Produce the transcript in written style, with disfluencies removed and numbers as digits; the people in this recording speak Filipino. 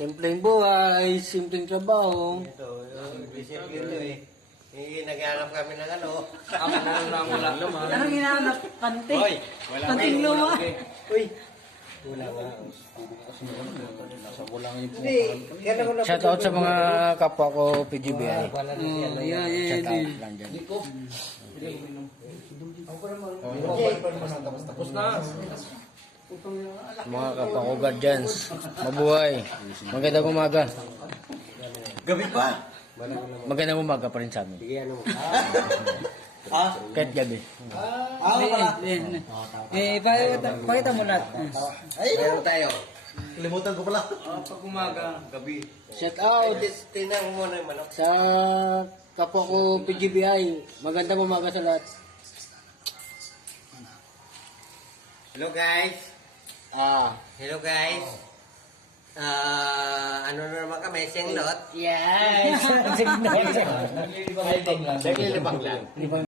Simpleng buhay, simpleng trabaho. Ito, isip yun eh. Naghanap kami ng ano. Ako na lang wala naman. Anong hinahanap? Kante? Hoy, wala Kanting luma? Uy, wala ba? Hindi, kaya ko na. Shoutout sa mga kapwa ko PGBI. Wala na siya. Shoutout lang dyan. Tapos na. Mga kapwa ko guardians. Mabuhay. Magandang umaga. Gabi pa? Magandang umaga pa rin sa amin. Sige, ano mo? Kahit gabi. Pakita mo lahat. Meron tayo. Kalimutan ko pala. Pag umaga, gabi. Shoutout Tinang mo na yung manok. sa kapwa ko PGBI. Magandang umaga sa lahat. Hello guys. Hello guys. Ano na naman kami? Senglot. Yes! Sige, Naglilibang lang. Naglilibang lang.